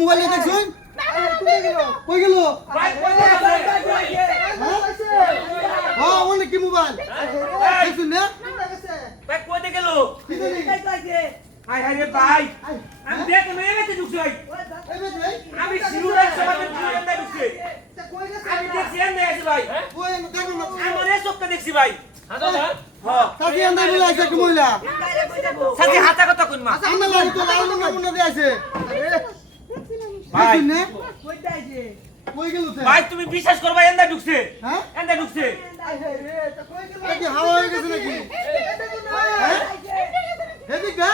mobile দেখছুন কই গেল হ্যাঁ ওনে কি মোবাইল দেখছুন না ভাই কই দে গেল কি জানি হাই হাই রে ভাই আমি দেখ মেয়েতে ঢুকছি ভাই আমি শিরুরা সবাই এন্ডা ঢুকছি আমি দেখছি এন্ডা আছে ভাই ওই দেখো না আমার এই চোখটা দেখছি ভাই হাতো না হ্যাঁ সাথী আন্দা বলে আছে কি মহিলা সাথে হাতা কথা কইন মা আন্দা লাগি তো লাল রঙের মুন্না দিয়ে আছে ভাই দেখছুন না কই গেল তে ভাই তুমি বিশ্বাস করবা এন্ডা ঢুকছে হ্যাঁ এন্ডা ঢুকছে কি হাওয়া হয়ে গেছে নাকি হ্যাঁ এদিকে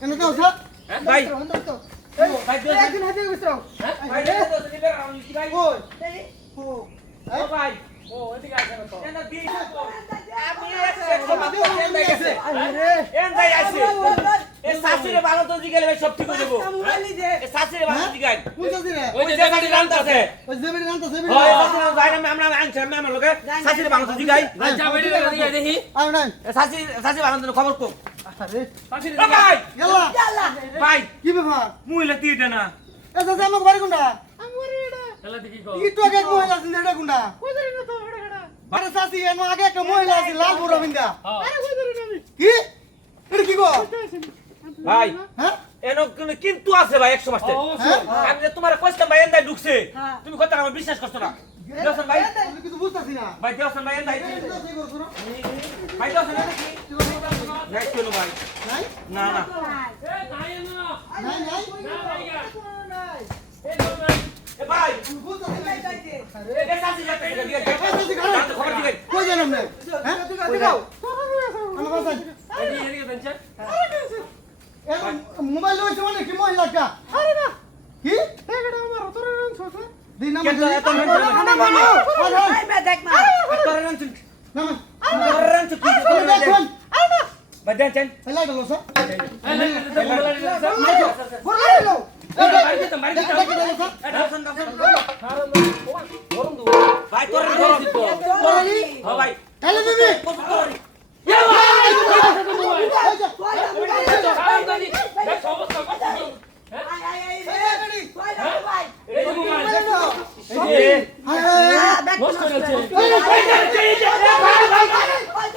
কেন দাও স্যার ভাই একদিন হাতে গেছো ভাই ভাই ও ভাই ও এদিকে আসে না তো এন্ডা দি আমি এন্ডা গেছে এন্ডা আছে এ শাশুড়ি ভালো তো জিগালে ভাই সব ঠিক হয়ে যাবো এ শাশুড়ি ভালো জিগাই কোন সাথী রে ওই যে গাড়ি রান্তাছে ওই জেবেরি নাম তো জেবেরি ওই শাশুড়ি যাই না আমরা আনছি আমার লোকে শাশুড়ি ভালো তো জিগাই যা বেরিয়ে গেল দিয়ে দেখি আই নাই শাশুড়ি ভালো তো খবর কো আরে পাশে এ ভাই ইয়ালা ভাই কি ব্যাপার মুইলা তিটা না এ সাথে আমাকে বাড়ি কোনটা খেলা দেখি কো একটু আগে এক মহিলা আছে এটা কোনটা আরে সাথী এর আগে একটা মহিলা আছে লাল বড় বিন্দা কি এটা কি গো ভাই হ্যাঁ এনো কিন্তু আছে ভাই 100 মাস্টার হ্যাঁ আমি যে তোমার কইতাম ভাই এন্ডা ঢুকছে তুমি কথা আমার বিশ্বাস করছো না দেওসন ভাই আমি কিছু বুঝতাছি না ভাই দেওসন ভাই এন্ডা ভাই দেওসন কি নাই চলো ভাই নাই না না এ নাই না নাই নাই না ভাইয়া নাই এ তো নাই এ ভাই আমি বুঝতাছি না এ শাশুড়ি যাচ্ছে দিয়ে খবর দিবেন কই জানাম না হ্যাঁ কই যাও আমার বাসা এদিকে এদিকে বেঞ্চে মোবাইল লইছে মানে কি মহিলাটা আরে না কি এটা আমার তোর রং ছোট দিন নাম কেন এত মন তোর রান চুন নাম তোর রান চুন দেখুন আইনা ভাই দেন চেন হেলা গেল স্যার এই বড় গেল বাড়ি দিতাম বাড়ি দিতাম এ দেওসন কারণ গরম দু ভাই তোর রান বড়ি হ্যাঁ ভাই হেলা দিবি এই যে হায় হায় বস করে আছে এই